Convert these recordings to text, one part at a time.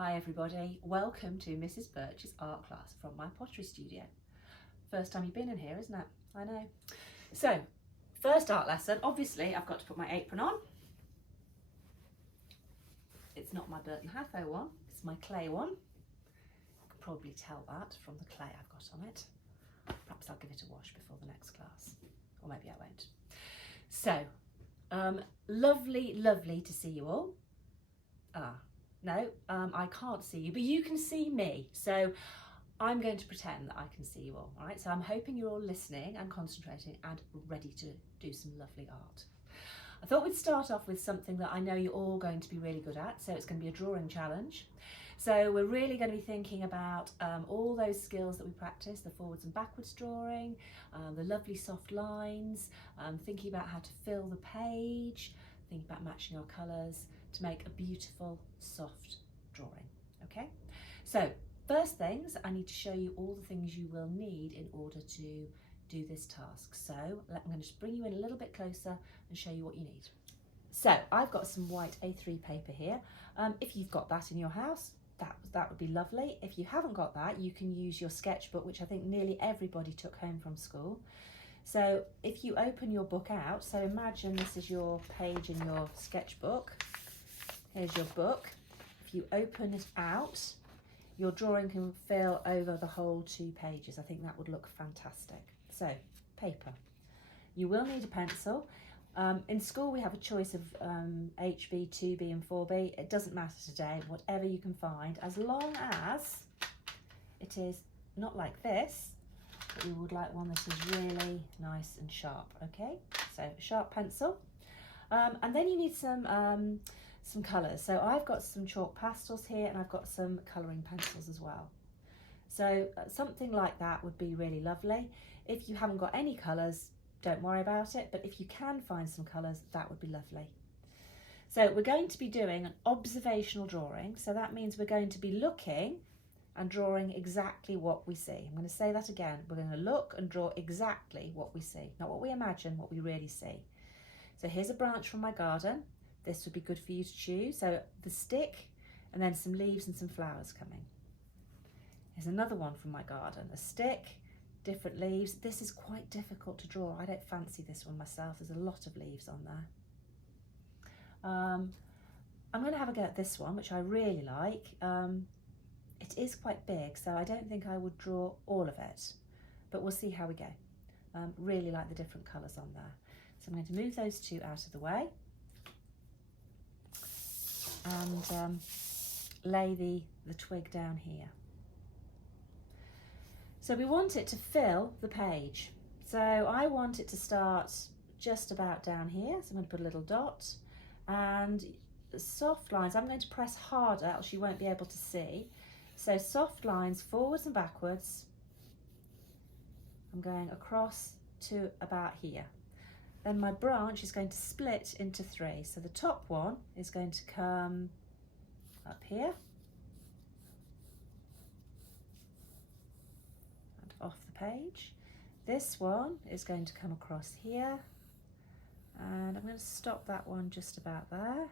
Hi everybody, welcome to Mrs. Burch's art class from my pottery studio. First time you've been in here, isn't it? I know. So, first art lesson, obviously I've got to put my apron on. It's not my Burton Hatho one, it's my clay one. You can probably tell that from the clay I've got on it. Perhaps I'll give it a wash before the next class, or maybe I won't. So, lovely to see you all. No, I can't see you, but you can see me. So I'm going to pretend that I can see you all right? So I'm hoping you're all listening and concentrating and ready to do some lovely art. I thought we'd start off with something that I know you're all going to be really good at. So it's going to be a drawing challenge. So we're really going to be thinking about all those skills that we practice, the forwards and backwards drawing, the lovely soft lines, thinking about how to fill the page, thinking about matching our colours, to make a beautiful soft drawing. Okay, so first things, I need to show you all the things you will need in order to do this task. So I'm going to just bring you in a little bit closer and show you what you need. So I've got some white A3 paper here. If you've got that in your house, that would be lovely. If you haven't got that, you can use your sketchbook, which I think nearly everybody took home from school. So if you open your book out, so imagine this is your page in your sketchbook. Here's your book. If you open it out, your drawing can fill over the whole 2 pages. I think that would look fantastic. So, paper. You will need a pencil. In school we have a choice of HB, 2B and 4B. It doesn't matter today, whatever you can find, as long as it is not like this, but we would like one that is really nice and sharp, okay? So, sharp pencil. And then you need some colours. So I've got some chalk pastels here and I've got some colouring pencils as well. So something like that would be really lovely. If you haven't got any colours, don't worry about it, but if you can find some colours, that would be lovely. So we're going to be doing an observational drawing. So that means we're going to be looking and drawing exactly what we see. I'm going to say that again. We're going to look and draw exactly what we see, not what we imagine, what we really see. So here's a branch from my garden. This would be good for you to choose. So the stick and then some leaves and some flowers coming. Here's another one from my garden. A stick, different leaves. This is quite difficult to draw. I don't fancy this one myself. There's a lot of leaves on there. I'm going to have a go at this one, which I really like. It is quite big, so I don't think I would draw all of it, but we'll see how we go. Really like the different colours on there. So I'm going to move those 2 out of the way and lay the twig down here. So we want it to fill the page. So I want it to start just about down here. So I'm going to put a little dot, and the soft lines, I'm going to press harder else you won't be able to see. So soft lines forwards and backwards. I'm going across to about here. Then my branch is going to split into 3. So the top one is going to come up here and off the page. This one is going to come across here, and I'm going to stop that one just about there.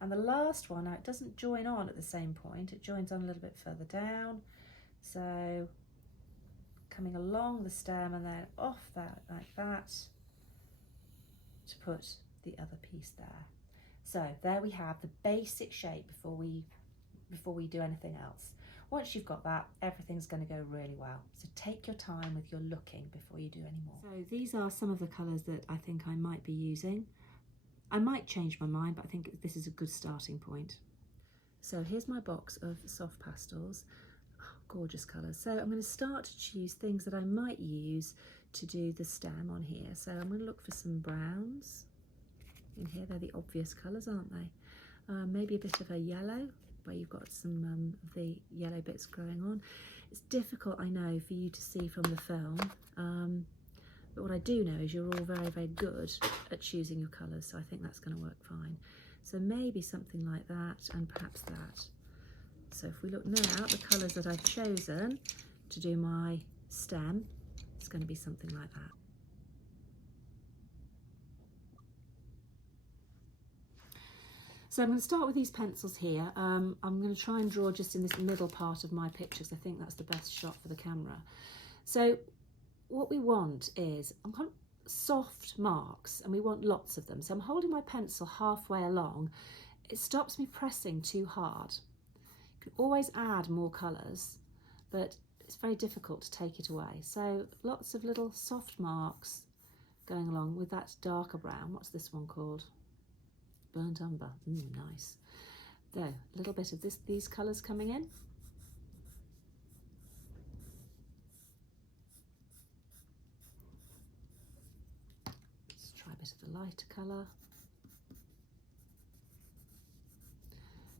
And the last one, now it doesn't join on at the same point, it joins on a little bit further down. So coming along the stem and then off that like that, to put the other piece there. So there we have the basic shape before we do anything else. Once you've got that, everything's going to go really well. So take your time with your looking before you do any more. So these are some of the colours that I think I might be using. I might change my mind, but I think this is a good starting point. So here's my box of soft pastels. Oh, gorgeous colours. So I'm going to start to choose things that I might use to do the stem on here. So I'm going to look for some browns in here. They're the obvious colours, aren't they? Maybe a bit of a yellow, where you've got some of the yellow bits growing on. It's difficult, I know, for you to see from the film, but what I do know is you're all very good at choosing your colours, so I think that's going to work fine. So maybe something like that, and perhaps that. So if we look now at the colours that I've chosen to do my stem, it's going to be something like that. So I'm going to start with these pencils here. I'm going to try and draw just in this middle part of my picture because I think that's the best shot for the camera. So what we want is, I'm kind of soft marks, and we want lots of them. So I'm holding my pencil halfway along. It stops me pressing too hard. You can always add more colours, but it's very difficult to take it away. So lots of little soft marks going along with that darker brown. What's this one called? Burnt umber. Nice. There, a little bit of these colours coming in. Let's try a bit of the lighter colour.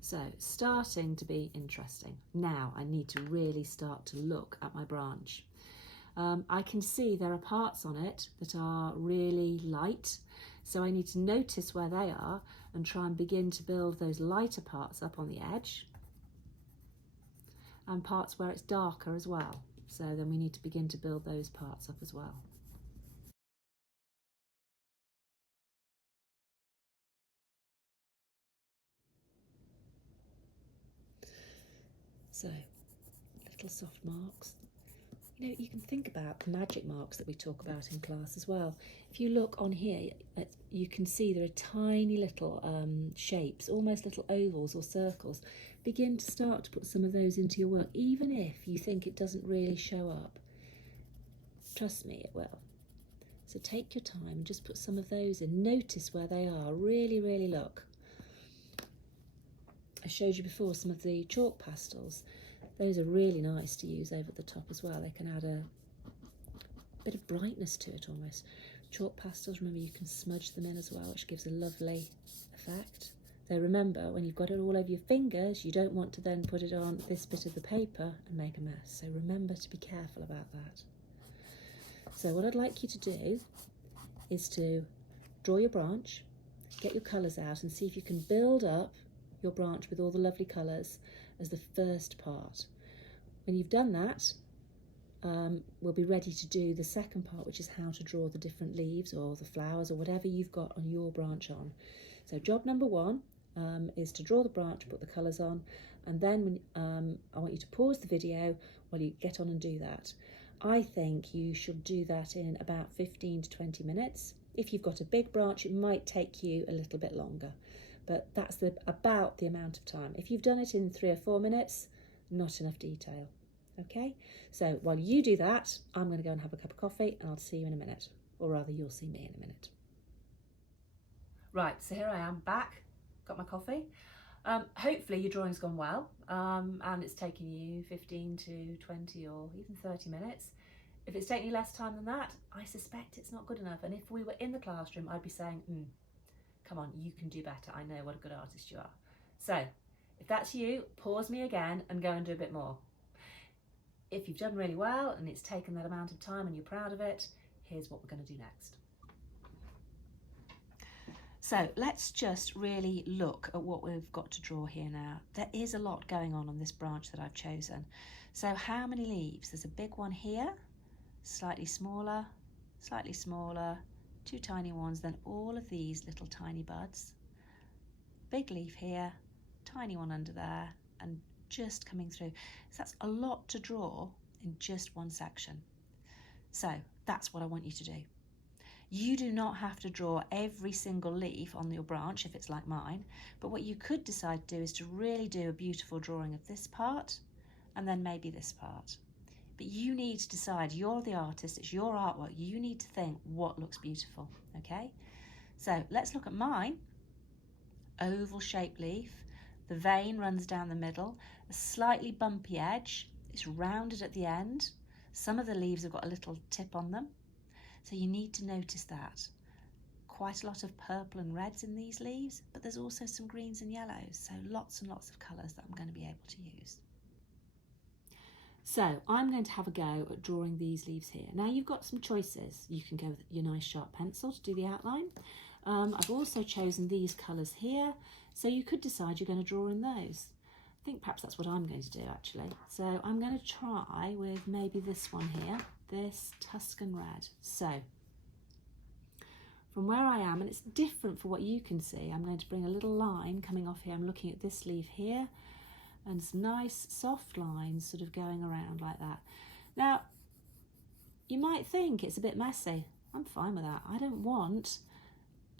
So, starting to be interesting. Now I need to really start to look at my branch. I can see there are parts on it that are really light, so I need to notice where they are and try and begin to build those lighter parts up on the edge, and parts where it's darker as well. So then we need to begin to build those parts up as well. So, little soft marks. You know, you can think about the magic marks that we talk about in class as well. If you look on here, you can see there are tiny little shapes, almost little ovals or circles. Begin to start to put some of those into your work, even if you think it doesn't really show up. Trust me, it will. So take your time and just put some of those in. Notice where they are. Really, really look. I showed you before some of the chalk pastels. Those are really nice to use over the top as well. They can add a bit of brightness to it almost. Chalk pastels, remember, you can smudge them in as well, which gives a lovely effect. So remember, when you've got it all over your fingers, you don't want to then put it on this bit of the paper and make a mess. So remember to be careful about that. So what I'd like you to do is to draw your branch, get your colours out and see if you can build up your branch with all the lovely colours as the first part. When you've done that, we'll be ready to do the second part, which is how to draw the different leaves or the flowers or whatever you've got on your branch on. So job number one is to draw the branch, put the colours on, and then I want you to pause the video while you get on and do that. I think you should do that in about 15 to 20 minutes. If you've got a big branch, it might take you a little bit longer, but that's about the amount of time. If you've done it in 3 or 4 minutes, not enough detail. Okay, so while you do that, I'm going to go and have a cup of coffee and I'll see you in a minute, or rather you'll see me in a minute. Right, so here I am back, got my coffee. Hopefully your drawing's gone well and it's taken you 15 to 20 or even 30 minutes. If it's taken you less time than that, I suspect it's not good enough. And if we were in the classroom, I'd be saying, come on, you can do better. I know what a good artist you are. So if that's you, pause me again and go and do a bit more. If you've done really well and it's taken that amount of time and you're proud of it, here's what we're going to do next. So let's just really look at what we've got to draw here now. There is a lot going on this branch that I've chosen. So how many leaves? There's a big one here, slightly smaller, 2 tiny ones, then all of these little tiny buds. Big leaf here, tiny one under there, and just coming through. So that's a lot to draw in just one section. So that's what I want you to do. You do not have to draw every single leaf on your branch if it's like mine, but what you could decide to do is to really do a beautiful drawing of this part and then maybe this part. But you need to decide, you're the artist, it's your artwork, you need to think what looks beautiful, okay? So let's look at mine. Oval shaped leaf, the vein runs down the middle, a slightly bumpy edge, it's rounded at the end. Some of the leaves have got a little tip on them. So you need to notice that. Quite a lot of purple and reds in these leaves, but there's also some greens and yellows, so lots and lots of colours that I'm going to be able to use. So I'm going to have a go at drawing these leaves here. Now you've got some choices. You can go with your nice sharp pencil to do the outline. I've also chosen these colours here, so you could decide you're going to draw in those. I think perhaps that's what I'm going to do actually. So I'm going to try with maybe this one here. This Tuscan red. So from where I am, and it's different for what you can see, I'm going to bring a little line coming off here. I'm looking at this leaf here, and some nice soft lines sort of going around like that. Now, you might think it's a bit messy. I'm fine with that. I don't want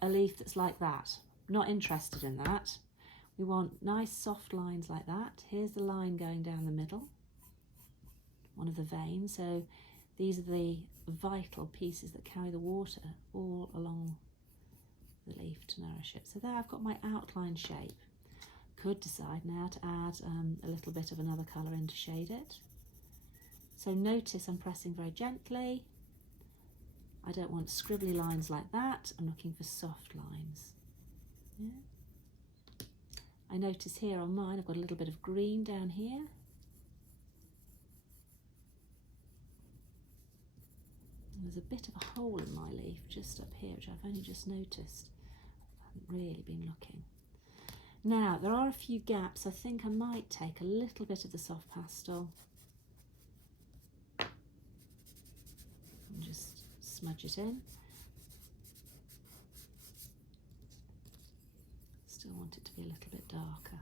a leaf that's like that. Not interested in that. We want nice soft lines like that. Here's the line going down the middle, one of the veins. So these are the vital pieces that carry the water all along the leaf to nourish it. So there I've got my outline shape. Could decide now to add a little bit of another colour in to shade it. So notice I'm pressing very gently. I don't want scribbly lines like that. I'm looking for soft lines. Yeah. I notice here on mine I've got a little bit of green down here. And there's a bit of a hole in my leaf just up here, which I've only just noticed. I haven't really been looking. Now, there are a few gaps. I think I might take a little bit of the soft pastel and just smudge it in. Still want it to be a little bit darker.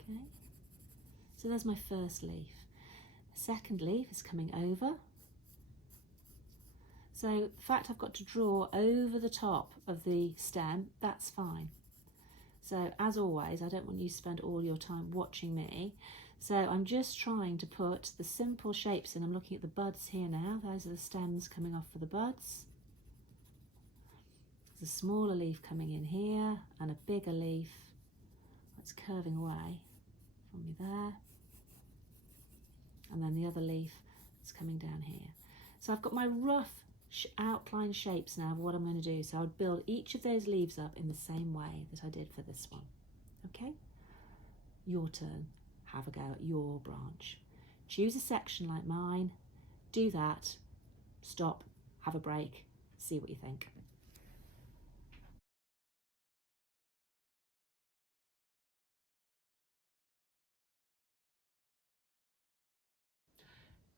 Okay, so there's my first leaf. The second leaf is coming over. So the fact I've got to draw over the top of the stem, that's fine. So as always, I don't want you to spend all your time watching me. So I'm just trying to put the simple shapes in. I'm looking at the buds here now. Those are the stems coming off for the buds. There's a smaller leaf coming in here and a bigger leaf that's curving away from me there. And then the other leaf that's coming down here. So I've got my rough outline shapes now of what I'm going to do. So I would build each of those leaves up in the same way that I did for this one. Okay? Your turn. Have a go at your branch. Choose a section like mine. Do that. Stop. Have a break. See what you think.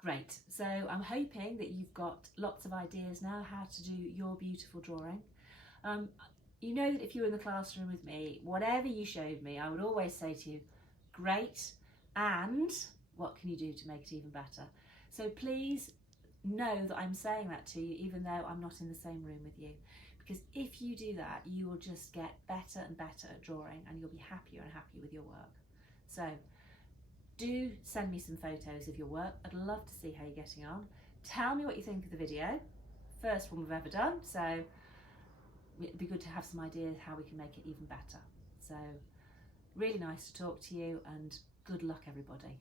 Great, so I'm hoping that you've got lots of ideas now how to do your beautiful drawing. You know that if you were in the classroom with me, whatever you showed me, I would always say to you, great, and what can you do to make it even better? So please know that I'm saying that to you even though I'm not in the same room with you, because if you do that, you will just get better and better at drawing and you'll be happier and happier with your work. So do send me some photos of your work. I'd love to see how you're getting on. Tell me what you think of the video. First one we've ever done, so it'd be good to have some ideas how we can make it even better. So really nice to talk to you and good luck everybody.